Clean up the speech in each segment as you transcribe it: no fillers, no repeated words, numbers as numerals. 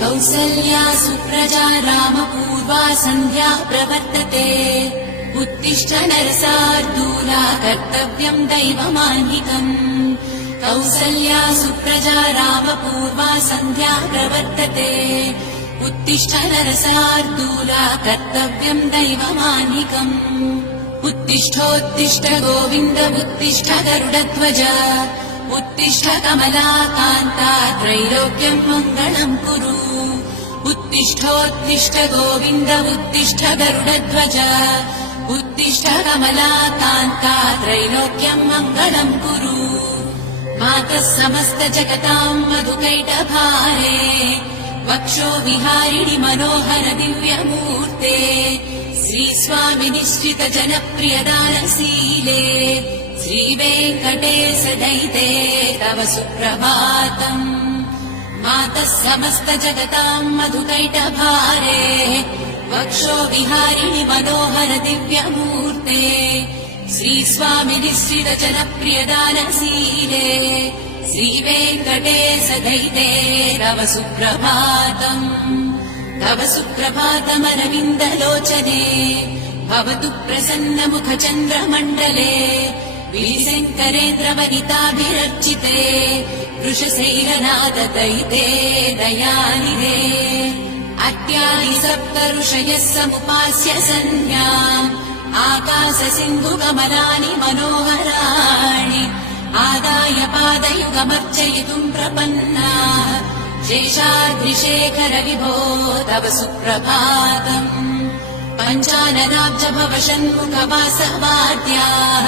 कौसल्या सुप्रजा रामपूर्वा सन्ध्या प्रवर्तते उत्तिष्ठ नरसार्दूला कर्तव्यम् दैवमान्विकम् कौसल्या सुप्रजा रामपूर्वा सन्ध्या प्रवर्तते उत्तिष्ठ नरसार्दूला कर्तव्यम् दैवमान्विकम् उत्तिष्ठोत्तिष्ठ गोविन्द उत्तिष्ठ गरुडध्वज उत्तिष्ठ कमलाकान्ता त्रैलोक्यम् मङ्गलम् कुरु उत्तिष्ठोत्तिष्ठ गोविन्द उत्तिष्ठ गरुडध्वज उत्तिष्ठ कमलाकान्ता त्रैलोक्यम् मङ्गलम् कुरु मातः समस्त जगताम् मधुकैटभारे वक्षो विहारिणि मनोहर दिव्यमूर्ते श्रीस्वामि निश्चित जनप्रियदानशीले श्रीवेङ्कटेश दयिते तव सुप्रभातम् मातः समस्त जगताम् मधुकैटभारे वक्षो विहारिणि मनोहर दिव्यमूर्ते श्रीस्वामि निश्चित जनप्रियदानशीले श्रीवेङ्कटेश दयिते तव सुप्रभातम् तव सुप्रभातमरविन्दलोचने भवतु प्रसन्नमुखचन्द्रमण्डले विशङ्करेन्द्रवनिताभिरर्चिते वृषशैलनाददयिते दयानिधे अत्यादि सप्त ऋषयः समुपास्य सन्न्याम् आकाशसिन्धुकमलानि मनोहराणि आदाय पादयुगमर्चयितुम् प्रपन्नाः शेषाद्रिशेखर विभो तव सुप्रभातम् पञ्चाननाब्ज भव षण्मुखवासवाद्याः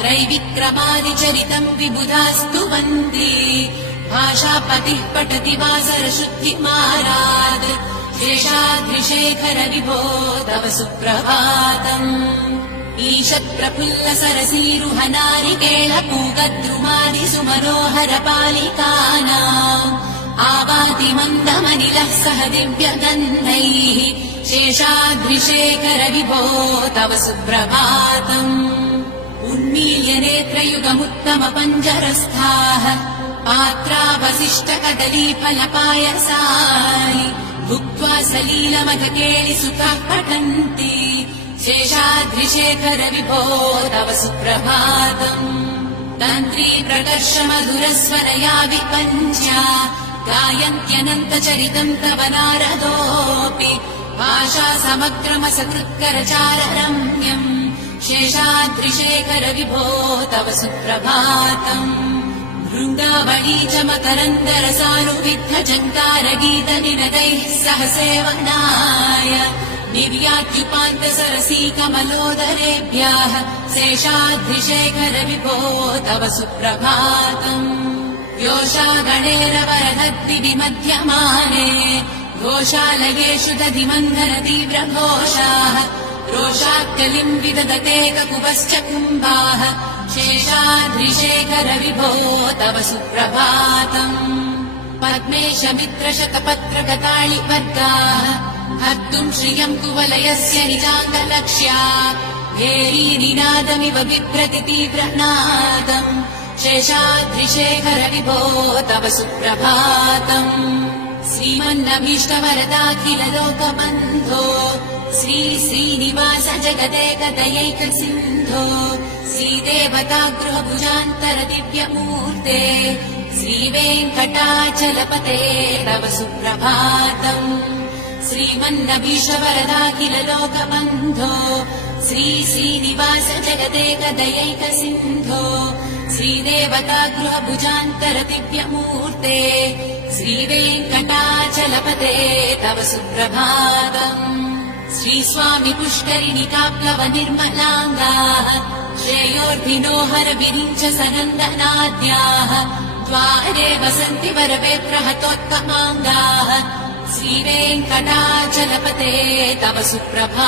त्रैविक्रमादिचरितम् विबुधास्तुवन्ति भाषापतिः पठति वासर शुद्धिमारात् शेषाद्रिशेखर विभो तव सुप्रभातम् ईषत्प्रफुल्ल सरसीरुहनारिकेळपूगद्रुमादि सुमनोहर पालिकानाम् आवाति मन्दमनिलः सह दिव्यगन्धैः शेषाद्रिशेखर विभो तव सुप्रभातम् उन्मील्य नेत्रयुगमुत्तम पञ्जरस्थाः पात्रावशिष्ट कदलीफलपायसानि भुक्त्वा सलीलमधुकेळि सुखः पठन्ति शेषाद्रिशेखर विभो तव सुप्रभातम् तन्त्री प्रकर्ष मधुरस्वरया विपञ्च्या गायन्त्यनन्तचरितम् तव नारदोऽपि भाषा समग्रमसकृत्करचाररम्यम् शेषाद्रिशेखर विभो तव सुप्रभातम् भृङ्गावळी च मकरन्दरसानुविद्ध जङ्कारगीतनिनदैः सह सेवनाय निर्यात्युपान्त सरसी कमलोदरेभ्यः शेषाद्रिशेखर विभो तव सुप्रभातम् योषागणेरवरदद्दि विमध्यमाने घोषालयेषु दधिमन्थर तीव्रघोषाः रोषाक्कलिम् विदधते ककुभश्च कुम्भाः शेषाद्रिशेखर विभो तव सुप्रभातम् पद्मेश मित्रशतपत्रकताळिवर्गाः हर्तुम् श्रियम् कुवलयस्य निजाङ्गलक्ष्या भेरीनिनादमिव बिभ्रति तीव्रनादम् शेषाद्रिशेखर विभो तव सुप्रभातम् श्रीमन्नभीष्टवरदाखिल लोकबन्धो श्री श्रीनिवास जगदेकदयैक सिन्धो श्रीदेवतागृहभुजान्तर दिव्यमूर्ते श्रीवेङ्कटाचलपते तव सुप्रभातम् श्रीमन्नभीष्टवरदाखिल लोकबन्धो श्री श्रीनिवास जगदेकदयैक सिन्धो श्रीदेवतागृहभुजान्तर दिव्यमूर्ते श्रीवेङ्कटाचलपते तव सुप्रभातम् श्रीस्वामि पुष्करिणिकाप्लव निर्मलाङ्गाः श्रेयोर्धिनो हर विरिञ्च सनन्दनाद्याः द्वारे वसन्ति वरवेत्रहतोत्तमाङ्गाः श्रीवेङ्कटाचलपते तव सुप्रभातम्